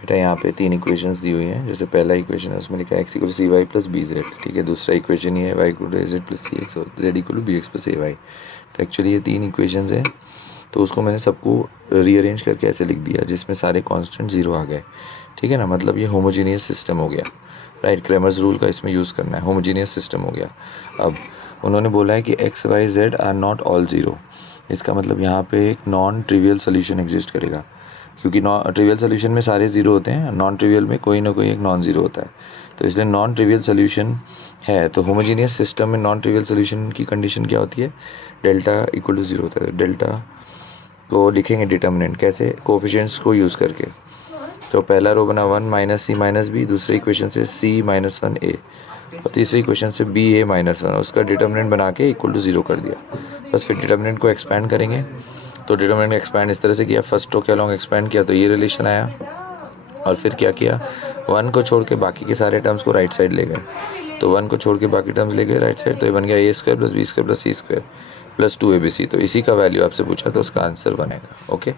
बेटा यहाँ पे 3 इक्वेशंस दी हुई हैं। जैसे पहला इक्वेशन है उसमें लिखा है x equal C Y plus B Z, ठीक है। दूसरा इक्वेशन ये है y equal to A Z plus C X और z equal to B X plus A Y. तो एक्चुअली ये 3 इक्वेशंस हैं, तो उसको मैंने सबको रीअरेंज करके ऐसे लिख दिया जिसमें सारे कांस्टेंट जीरो आ गए, ठीक है ना। मतलब ये होमोजीनियस सिस्टम हो गया, राइट। क्रैमर्स रूल का इसमें यूज़ करना है, होमोजीनियस सिस्टम हो गया। अब उन्होंने बोला है कि X Y Z are not all zero. इसका मतलब यहाँ पे एक नॉन ट्रिवियल सोल्यूशन एग्जिस्ट करेगा, क्योंकि नॉन ट्रिवियल सोल्यूशन में सारे ज़ीरो होते हैं, नॉन ट्रिवियल में कोई ना कोई एक नॉन ज़ीरो होता है। तो इसलिए नॉन ट्रिवियल सोल्यूशन है। तो होमोजीनियस सिस्टम में नॉन ट्रिवियल सोल्यूशन की कंडीशन क्या होती है, डेल्टा इक्वल टू ज़ीरो होता है। डेल्टा को लिखेंगे डिटर्मिनेंट कैसे, कोफिशिएंट्स को यूज़ करके। तो पहला रो बना 1 माइनस सी माइनस बी, दूसरे इक्वेशन से c माइनस वन ए, और तीसरे इक्वेशन से बी ए माइनस वन, उसका डिटर्मिनेंट बना के इक्वल टू ज़ीरो कर दिया। बस फिर डिटर्मिनेंट को एक्सपैंड करेंगे। तो डिटर्मिनेंट एक्सपैंड इस तरह से किया, फर्स्ट रो के अलॉन्ग एक्सपैंड किया तो ये रिलेशन आया, और फिर क्या किया, 1 को छोड़ के बाकी के सारे टर्म्स को राइट साइड ले गए। तो 1 को छोड़ के बाकी टर्म्स ले गए राइट साइड, तो ये बन गया A square plus B square plus C square plus 2 ABC। तो इसी का वैल्यू आपसे पूछा तो उसका आंसर बनेगा। ओके।